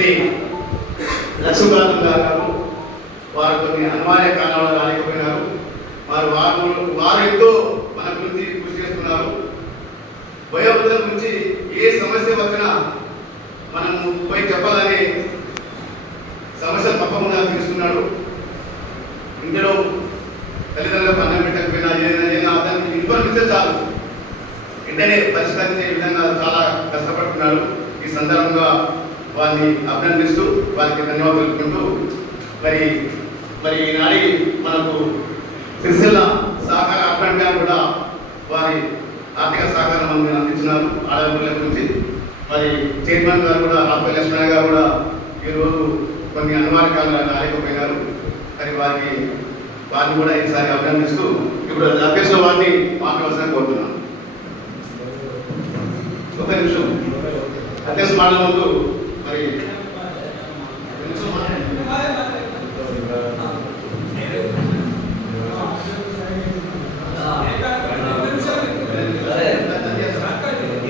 శ్రీ లక్ష్మీకాంతం గారు వారు కొన్ని అనివార్య కారణాలు రాలేకపోయినారు. వారు వారు వారు ఎంతో మన గురించి కృషి చేస్తున్నారు. వయోవృద్ధుల గురించి ఏ సమస్య వచ్చినా మనం పోయి చెప్పాలని సమస్య తప్పకుండా తీసుకున్నాడు. ఇంట్లో తల్లిదండ్రులకు అన్నం పెట్టకపోయినా ఏదైనా ఏదైనా అతనికి ఇన్ఫర్మేషన్ చాలు. వెంటనే పరిష్కరించే విధంగా చాలా కష్టపడుతున్నారు. ఈ సందర్భంగా వారిని అభినందిస్తూ వారికి ధన్యవాదాలు తెలుపుకుంటూ మరి మరి ఈనాడి మనకు సిరిసిల్ల సహకార అర్బన్ బ్యాంక్ కూడా వారి ఆర్థిక సహకారం మనకు అందించినారు ఆడపిల్లల గురించి. మరి చైర్మన్ గారు కూడా రాపల్లి లక్ష్మణ గారు కూడా ఈరోజు కొన్ని అనివార్య కారణాలు రాలేకపోయినారు మరి వారికి వారిని కూడా ఈసారి అభినందిస్తూ ఇప్పుడు అధ్యక్షుల వారిని మాట్లాడవలసిన కోరుతున్నాను. ఒక నిమిషం. అధ్యక్ష మాటల మరి నిమిషం మాట్లాడండి.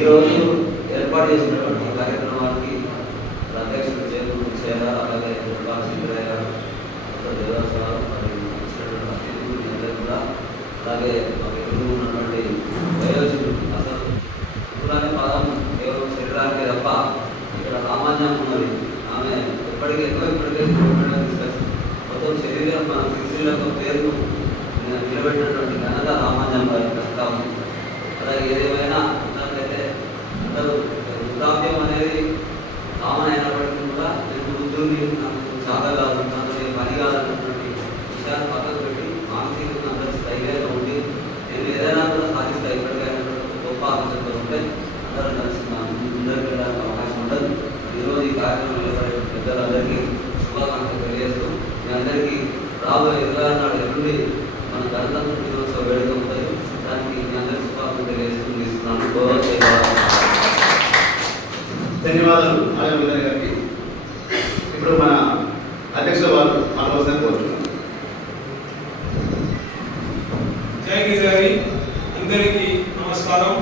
ఈరోజు ఏర్పాటు చేసినటువంటి ఈ కార్యక్రమానికి అధ్యక్షుడు చేకూరు చేర అలాగే దుర్గాల సింగరయ్య గారు డాక్టర్ దేవదాస్ గారు మరియు వచ్చినటువంటి అతిథులు మీ అందరికీ కూడా అలాగే మాకు ఎదురు ఉన్నటువంటి ఇప్పటికీ ఎన్నో ఇప్పటికే డిస్కస్ మొత్తం శరీరం మన శిశువులకు పేరును నిలబెట్టినటువంటి ఘనత రామాన్యం గారి ప్రస్తావన అలాగే ఏదేమైనా ఉన్నట్లయితే అందరూ వృద్ధాప్యం అనేది కామన్ అయినప్పటికీ కూడా నేను వృద్ధుని నాకు చాలా కాదు నాకు నేను పని కాదన్నటువంటి విషయాన్ని పక్కకు పెట్టి మానసికంగా అందరూ స్థైర్యంగా ఉండి నేను ఏదైనా కూడా సాధిస్తా ఇప్పటికైనా గొప్ప ఆలోచనతో ఉంటే అందరం కలిసి నా ముందరికి వెళ్ళడానికి అవకాశం ఉండదు ఈరోజు ఈ కార్యక్రమం ఏర్పడే పెద్దలందరికీ శుభాకాంక్షలు తెలియజేస్తూ మీ అందరికీ రాబోయే ఇరవై నాడు ఎల్లుండి మన గణతంత్ర దినోత్సవ వేడుక ఉంటుంది. దానికి మీ అందరికీ శుభాకాంక్షలు తెలియజేస్తూ ఇస్తున్నాను ధన్యవాదాలు ఆలయ గారికి. ఇప్పుడు మన అధ్యక్షుల వారు మాట్లాడవలసిన కోరుతున్నాను జై గిరిగారి అందరికీ నమస్కారం.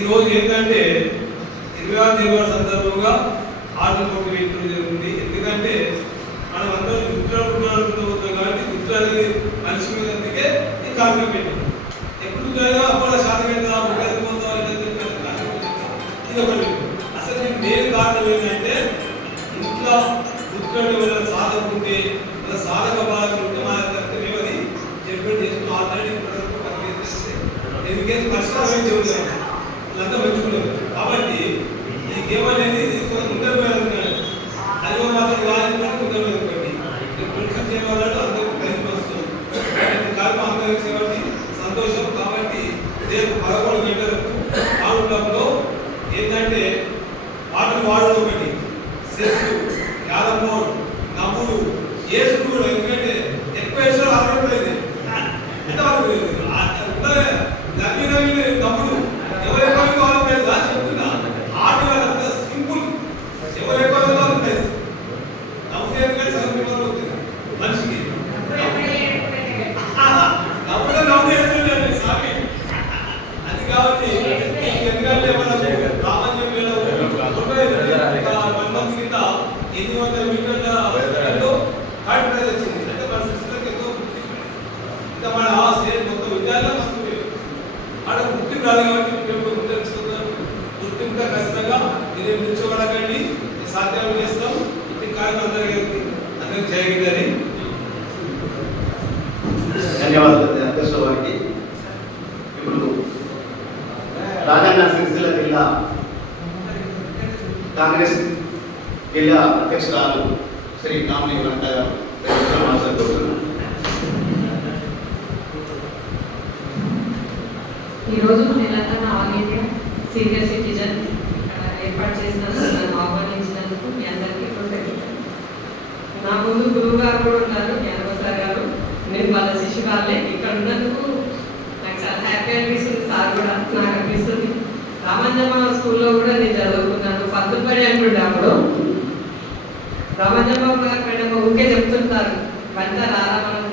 ఈరోజు ఏంటంటే ఇరవై దిగువ సందర్భంగా పోటీ పెట్టడం జరుగుతుంది ఎందుకంటే మనం అందరం పోతాం కాబట్టి మనిషి మీద అందుకే ఈ కార్యక్రమం ఎప్పుడు అప్పుడు శాతం జయగిరి ధన్యవాదాలు. అధ్యక్షుల వారికి. ఇప్పుడు రాజన్న సిరిసిల్ల జిల్లా కాంగ్రెస్ జిల్లా అధ్యక్షురాలు శ్రీ కామిని వనంత గారు. ఈరోజు ఆల్ ఇండియా సీనియర్ గురువు గారు కూడా ఉన్నారు జ్ఞానవ సార్ గారు. నేను వాళ్ళ శిష్యురాలే ఇక్కడ ఉన్నందుకు నాకు చాలా హ్యాపీ అనిపిస్తుంది సార్ కూడా నాకు అనిపిస్తుంది. రామంజమ్మ స్కూల్లో కూడా నేను చదువుకున్నాను. పద్దుపడి అంటుండే అప్పుడు. రామంజమ్మ గారు మేడం ఊరికే చెప్తుంటారు వంట రారా మనం.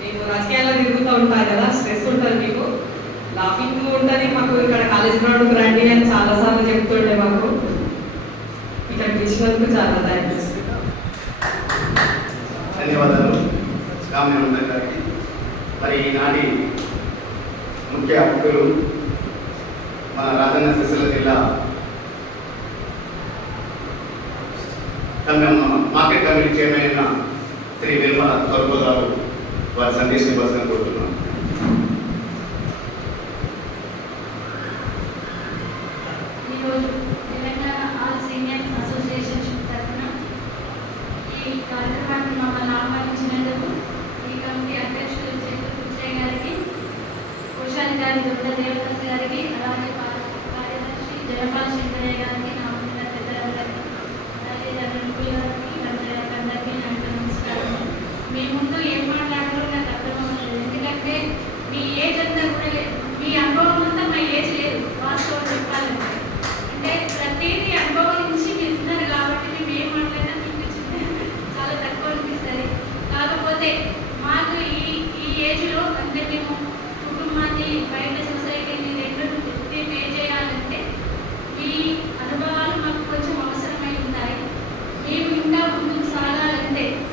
మేము రాజకీయాల్లో తిరుగుతూ ఉంటాం కదా స్ట్రెస్ ఉంటుంది మీకు. లాఫింగ్ ఉంటుంది మాకు. ఇక్కడ కాలేజ్ గ్రౌండ్కి రండి అని చాలాసార్లు చెప్తుండే మాకు. ఇక్కడ పిలిచినందుకు చాలా థ్యాంక్స్ ధన్యవాదాలు. రామనిరంజన్ గారికి. మరి ఈనాటి ముఖ్య అతిథులు మన రాజన్న సిరిసిల్ల జిల్లా కమ్మ- మార్కెట్ కమిటీ చైర్మన్ అయిన శ్రీ నిర్మల స్వరూపరావు వారి సందేశం ఇవ్వాల్సిన కోరుతున్నాను ఈరోజు తెలంగాణ ఆల్ సీనియర్స్ అసోసియేషన్ తరఫున ఈ కార్యక్రమాన్ని మమ్మల్ని ఆహ్వానించినందుకు ఈ కమిటీ అధ్యక్షులు చేతు కుచ్చయ్య గారికి కోశాధికారి దొడ్డ దేవదాస్ గారికి అలాగే కార్య- కార్యదర్శి జనపాల్ శంకరయ్య గారికి నా ముందున్న పెద్దలందరికీ గారికి రంజయ్య అందరికీ నా మీ ముందు ఏం మాట్లాడాలో నాకు అర్థం అవ్వలేదు. ఎందుకంటే మీ ఏజ్ అంతా కూడా లేదు మీ అనుభవం అంతా మా ఏజ్ లేదు. వాస్తవం చెప్పాలంటే. అంటే ప్రతిదీ అనుభవం నుంచి మీరు ఉన్నారు కాబట్టి మేము ఏం మాట్లాడినా మీకు చాలా తక్కువ అనిపిస్తుంది. కాకపోతే మాకు ఈ ఈ ఏజ్లో అంటే అనుభవాలు మాకు కొంచెం అవసరమై ఉన్నాయి. మేము ఇంకా ముందుకు సాగాలంటే